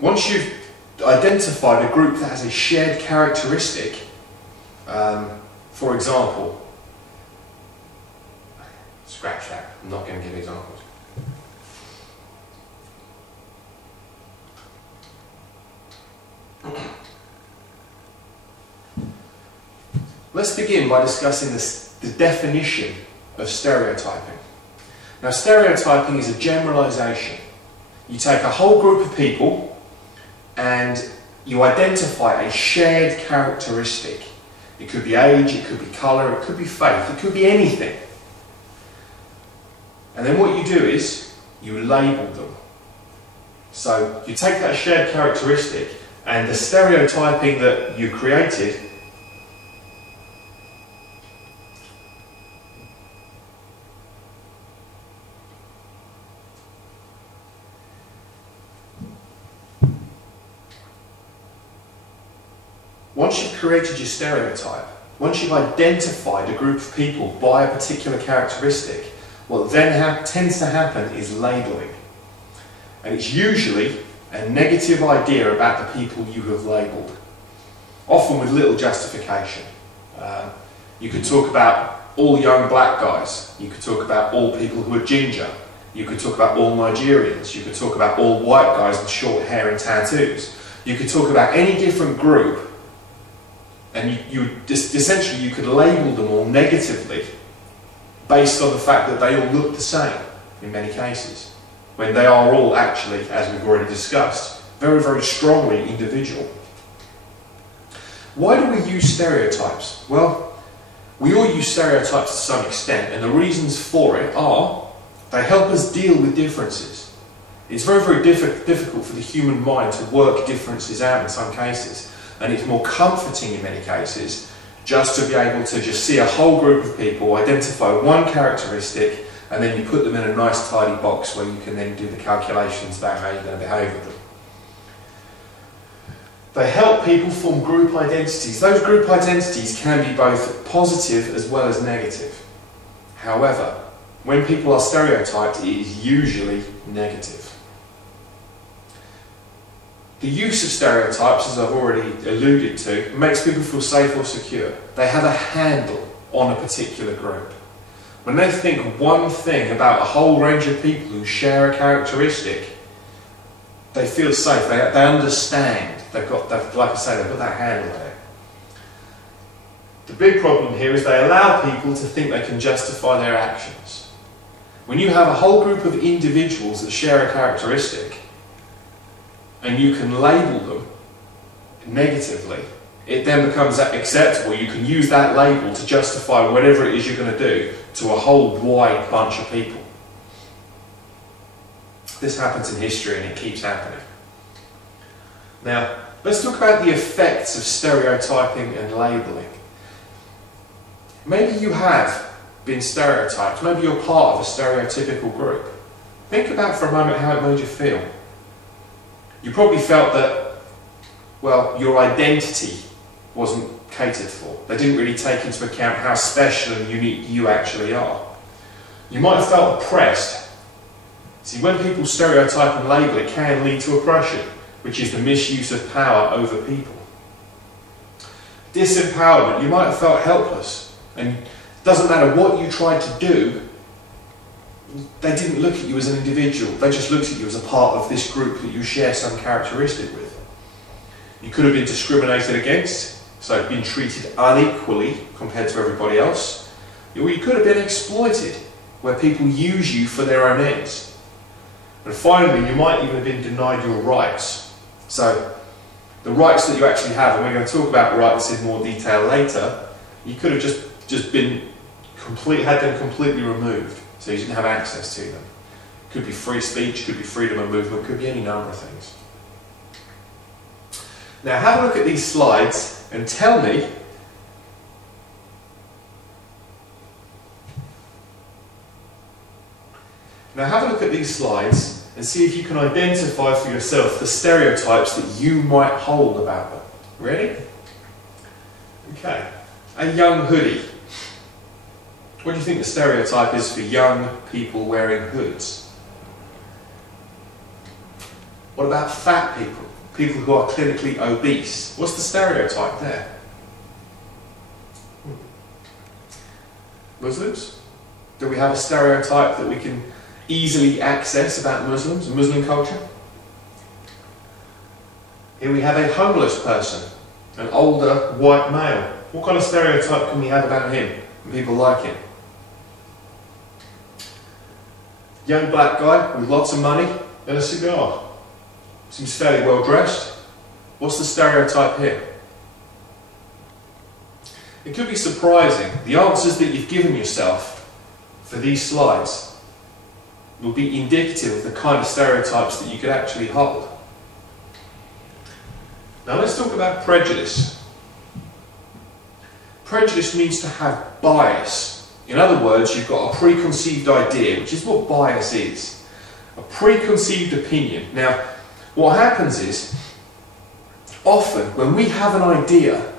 once you've identified a group that has a shared characteristic, for example, scratch that, I'm not going to give examples. Let's begin by discussing the definition of stereotyping. Now, stereotyping is a generalization. You take a whole group of people and you identify a shared characteristic. It could be age, it could be colour, it could be faith, it could be anything. And then what you do is you label them. So you take that shared characteristic and the stereotyping that you created once you've created your stereotype, once you've identified a group of people by a particular characteristic, what then tends to happen is labelling. And it's usually a negative idea about the people you have labelled, often with little justification. You could talk about all young black guys, you could talk about all people who are ginger, you could talk about all Nigerians, you could talk about all white guys with short hair and tattoos, you could talk about any different group. And essentially you could label them all negatively based on the fact that they all look the same in many cases, when they are all actually, as we've already discussed, very, very strongly individual. Why do we use stereotypes? Well, we all use stereotypes to some extent, and the reasons for it are they help us deal with differences. It's very, very difficult for the human mind to work differences out in some cases. And it's more comforting in many cases just to be able to just see a whole group of people, identify one characteristic, and then you put them in a nice tidy box where you can then do the calculations about how you're going to behave with them. They help people form group identities. Those group identities can be both positive as well as negative. However, when people are stereotyped, it is usually negative. The use of stereotypes, as I've already alluded to, makes people feel safe or secure. They have a handle on a particular group. When they think one thing about a whole range of people who share a characteristic, they feel safe, they understand, like I say, they've got that handle there. The big problem here is they allow people to think they can justify their actions. When you have a whole group of individuals that share a characteristic, and you can label them negatively, it then becomes acceptable. You can use that label to justify whatever it is you're going to do to a whole wide bunch of people. This happens in history and it keeps happening. Now, let's talk about the effects of stereotyping and labelling. Maybe you have been stereotyped, maybe you're part of a stereotypical group. Think about for a moment how it made you feel. You probably felt that, well, your identity wasn't catered for. They didn't really take into account how special and unique you actually are. You might have felt oppressed. See, when people stereotype and label, it can lead to oppression, which is the misuse of power over people. Disempowerment, you might have felt helpless, and it doesn't matter what you tried to do, they didn't look at you as an individual, they just looked at you as a part of this group that you share some characteristic with. You could have been discriminated against, so been treated unequally compared to everybody else. Or you could have been exploited, where people use you for their own ends. And finally, you might even have been denied your rights. So, the rights that you actually have, and we're going to talk about rights in more detail later, you could have just been had them completely removed. So you didn't have access to them. Could be free speech, could be freedom of movement, could be any number of things. Now have a look at these slides and tell me and see if you can identify for yourself the stereotypes that you might hold about them. Ready? Okay. A young hoodie. What do you think the stereotype is for young people wearing hoods? What about fat people? People who are clinically obese? What's the stereotype there? Muslims? Do we have a stereotype that we can easily access about Muslims and Muslim culture? Here we have a homeless person, an older white male. What kind of stereotype can we have about him and people like him? Young black guy with lots of money and a cigar. Seems fairly well dressed. What's the stereotype here? It could be surprising. The answers that you've given yourself for these slides will be indicative of the kind of stereotypes that you could actually hold. Now let's talk about prejudice. Prejudice means to have bias. In other words, you've got a preconceived idea, which is what bias is. A preconceived opinion. Now, what happens is, often when we have an idea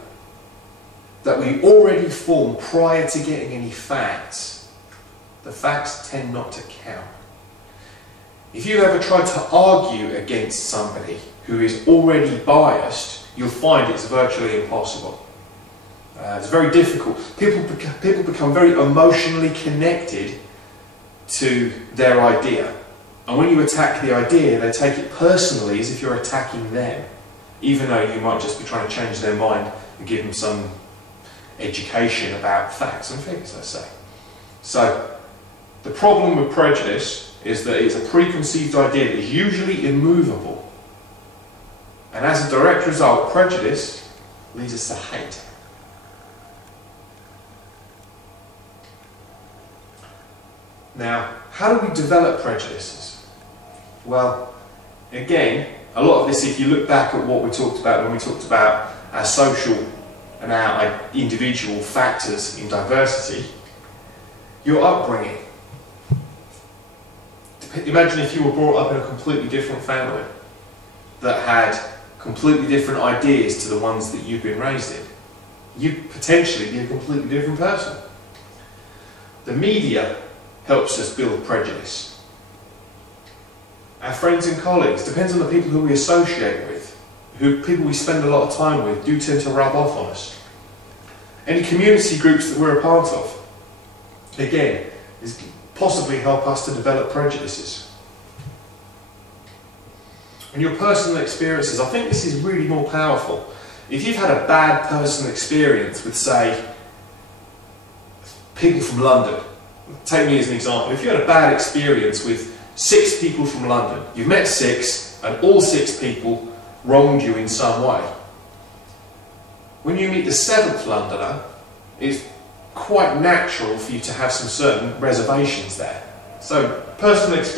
that we already formed prior to getting any facts, the facts tend not to count. If you ever tried to argue against somebody who is already biased, you'll find it's virtually impossible. It's very difficult. People become very emotionally connected to their idea. And when you attack the idea, they take it personally as if you're attacking them, even though you might just be trying to change their mind and give them some education about facts and figures, let's say. So, the problem with prejudice is that it's a preconceived idea that is usually immovable. And as a direct result, prejudice leads us to hate. Now, how do we develop prejudices? Well, again, a lot of this, if you look back at what we talked about when we talked about our social and our individual factors in diversity, your upbringing. Imagine if you were brought up in a completely different family that had completely different ideas to the ones that you've been raised in. You'd potentially be a completely different person. The media helps us build prejudice. Our friends and colleagues, depends on the people who we associate with, people we spend a lot of time with, do tend to rub off on us. Any community groups that we're a part of, again, possibly help us to develop prejudices. And your personal experiences, I think this is really more powerful. If you've had a bad personal experience with, say, people from London, take me as an example. If you had a bad experience with 6 people from London, you've met 6 and all 6 people wronged you in some way. When you meet the 7th Londoner, it's quite natural for you to have some certain reservations there. So, personal experience